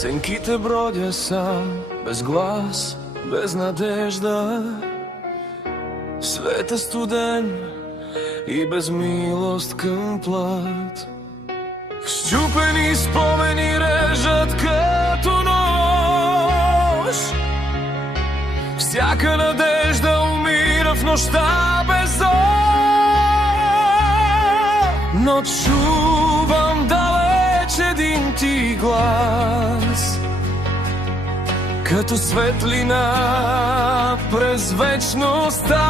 Сенките бродя сам, без глас, без надежда. Света студен и без милост към плът. Счупени спомени режат като нож. Всяка надежда умира в нощта без зор. Но чувам далеч един ти глас, като светлина през вечността.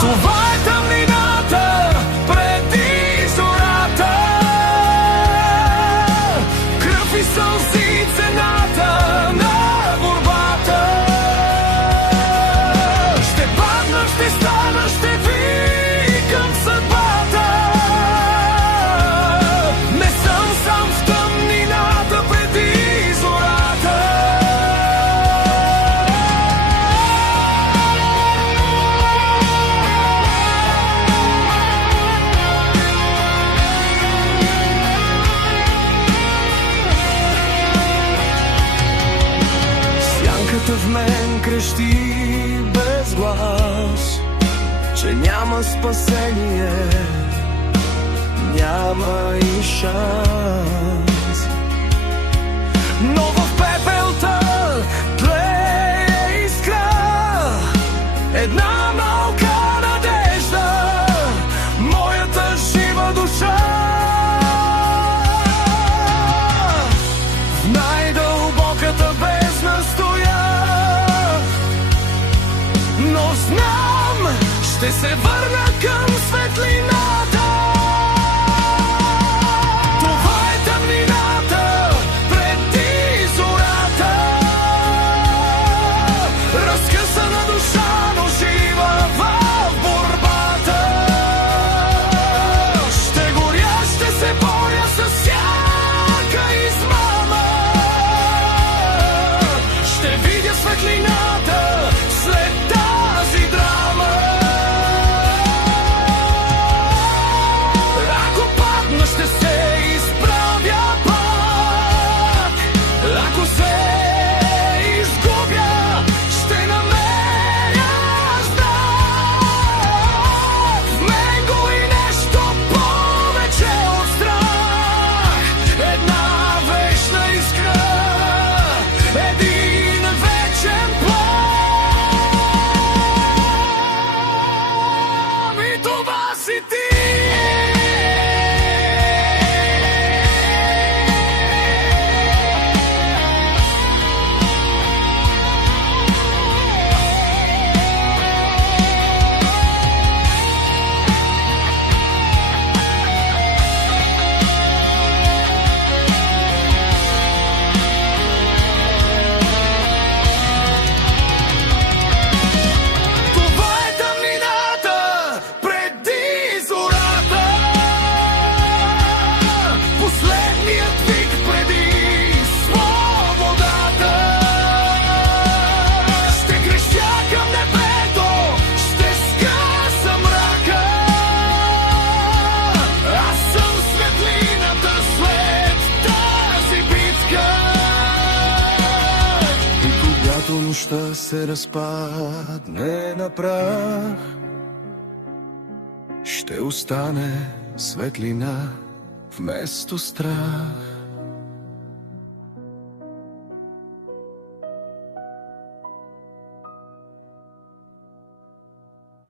Това е тъмнината преди зората, кръв и сълзи цената на борбата. Ще падна, ще стана, ще викам съдбата. Не съм сам в тъмнината преди зората. Сянката в мен крещи без глас, че няма спасение, няма и шанс. Но в пепелта тлее искра, една малка надежда, моята жива душа. В най-дълбоката бездна стоя, но знам, ще се върна към светлината. Това е тъмнината преди зората, разкъсана душа, но жива в борбата. Ще горя, ще се боря с всяка измама. Ще видя светлината след тази драма. Ако падна, ще се изправя пак. Ако се изгубя, ще намеря знак. В него и нещо повече от страх. Една вечна искра, един вечен план. И това си ти. Това е тъмнината преди зората, последният вик преди свободата. Ще крещя към небето, ще скъса мрака. Аз съм светлината след тази битка. И когато нощта се разпадне на прах, ще остане светлина вместо страх.